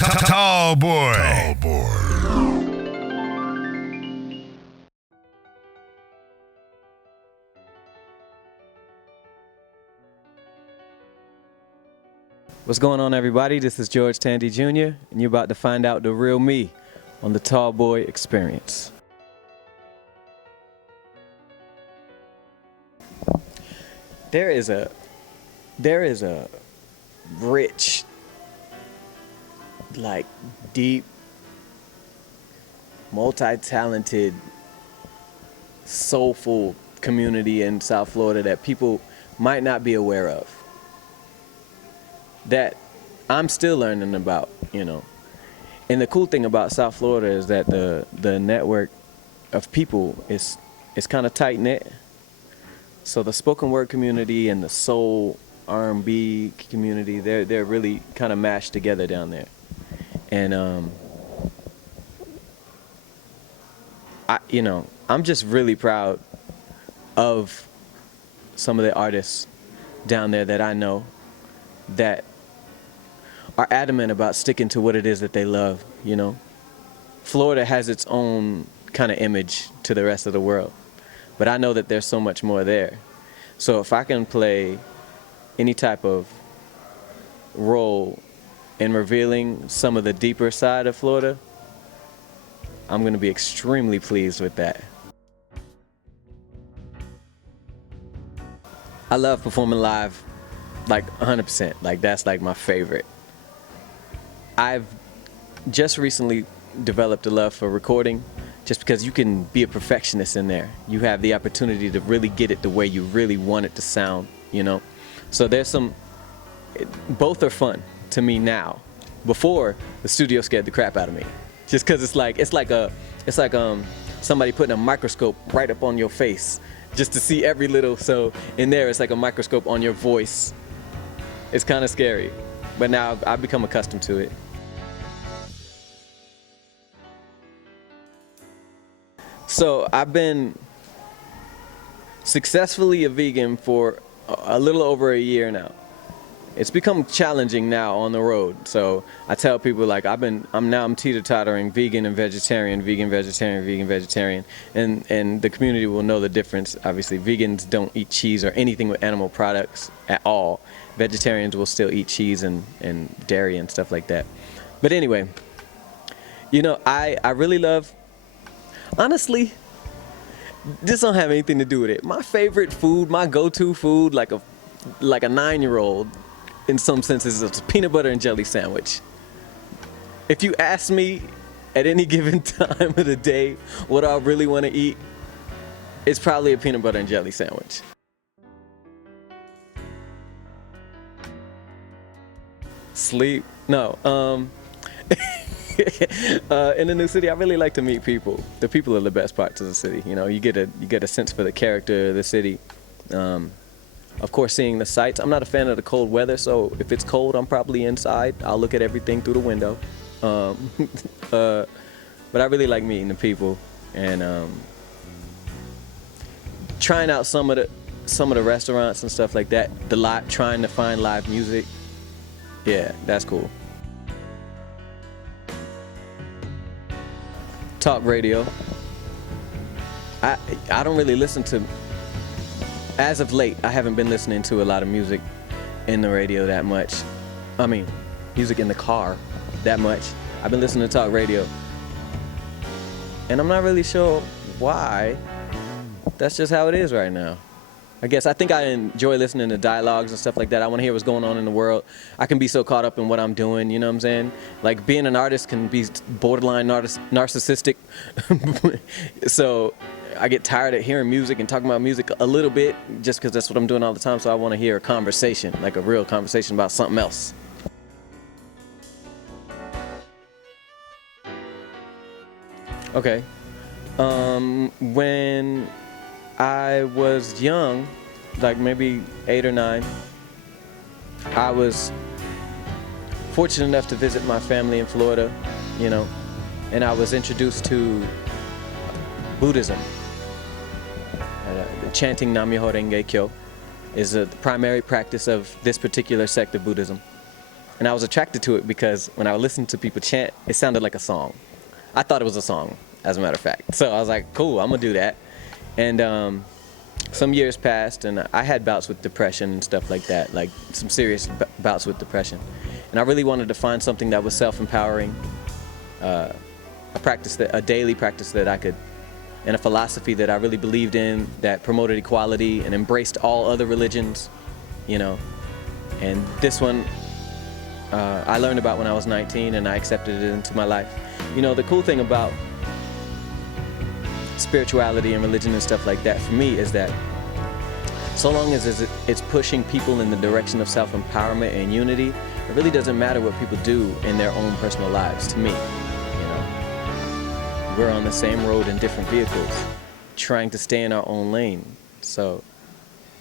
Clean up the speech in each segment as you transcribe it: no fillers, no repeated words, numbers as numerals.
Tallboy. What's going on, everybody? This is George Tandy Jr., and you're about to find out the real me on the Tallboy Experience. There is a rich, like deep, multi-talented, soulful community in South Florida that people might not be aware of, that I'm still learning about, you know. And the cool thing about South Florida is that the network of people is kind of tight knit. So the spoken word community and the soul R&B community, they're really kind of mashed together down there. And I'm just really proud of some of the artists down there that I know that are adamant about sticking to what it is that they love, you know. Florida has its own kind of image to the rest of the world, but I know that there's so much more there. So if I can play any type of role in revealing some of the deeper side of Florida, I'm going to be extremely pleased with that. I love performing live, like 100%. Like, that's like my favorite. I've just recently developed a love for recording, just because you can be a perfectionist in there. You have the opportunity to really get it the way you really want it to sound, you know? So there's both are fun to me now. Before, the studio scared the crap out of me, just because it's like somebody putting a microscope right up on your face just to see every little. So in there, it's like a microscope on your voice. It's kind of scary, but now I've become accustomed to it. So I've been successfully a vegan for a little over a year now. It's become challenging now on the road. So I tell people, like, I'm teeter-tottering vegan and vegetarian, vegan, vegetarian, vegan, vegetarian. And the community will know the difference. Obviously, vegans don't eat cheese or anything with animal products at all. Vegetarians will still eat cheese and dairy and stuff like that. But anyway, you know, I really love, honestly, this don't have anything to do with it. My favorite food, my go-to food, like a 9-year-old, in some senses, it's a peanut butter and jelly sandwich. If you ask me at any given time of the day what I really want to eat, it's probably a peanut butter and jelly sandwich. Sleep? No. In the new city, I really like to meet people. The people are the best parts of the city. You know, you get a sense for the character of the city. Of course, seeing the sights. I'm not a fan of the cold weather, so if it's cold, I'm probably inside. I'll look at everything through the window. But I really like meeting the people and trying out some of the restaurants and stuff like that. Trying to find live music. Yeah, that's cool. Talk radio. I don't really listen to, as of late, I haven't been listening to a lot of music in the radio that much. I mean, music in the car that much. I've been listening to talk radio. And I'm not really sure why. That's just how it is right now. I think I enjoy listening to dialogues and stuff like that. I want to hear what's going on in the world. I can be so caught up in what I'm doing, you know what I'm saying? Like, being an artist can be borderline narcissistic. So I get tired of hearing music and talking about music a little bit, just because that's what I'm doing all the time. So I want to hear a conversation, like a real conversation about something else. Okay. When I was young, like maybe 8 or 9, I was fortunate enough to visit my family in Florida, you know, and I was introduced to Buddhism. Chanting Nam Myoho Renge Kyo is the primary practice of this particular sect of Buddhism. And I was attracted to it because when I listened to people chant, it sounded like a song. I thought it was a song, as a matter of fact. So I was like, cool, I'm gonna do that. And some years passed, and I had bouts with depression and stuff like that, like some serious bouts with depression. And I really wanted to find something that was self-empowering, a daily practice that I could, and a philosophy that I really believed in, that promoted equality and embraced all other religions, you know. And this one, I learned about when I was 19, and I accepted it into my life. You know, the cool thing about spirituality and religion and stuff like that for me is that so long as it's pushing people in the direction of self-empowerment and unity, it really doesn't matter what people do in their own personal lives to me. You know, we're on the same road in different vehicles, trying to stay in our own lane. So,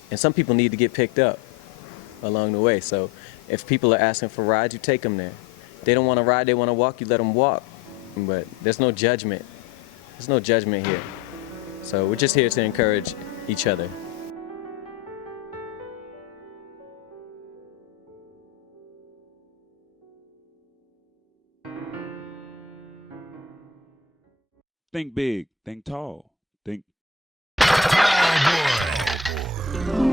and some people need to get picked up along the way. So if people are asking for rides, you take them there. They don't want to ride, they want to walk, you let them walk. But there's no judgment. There's no judgment here. So we're just here to encourage each other. Think big, think tall, think Tallboy.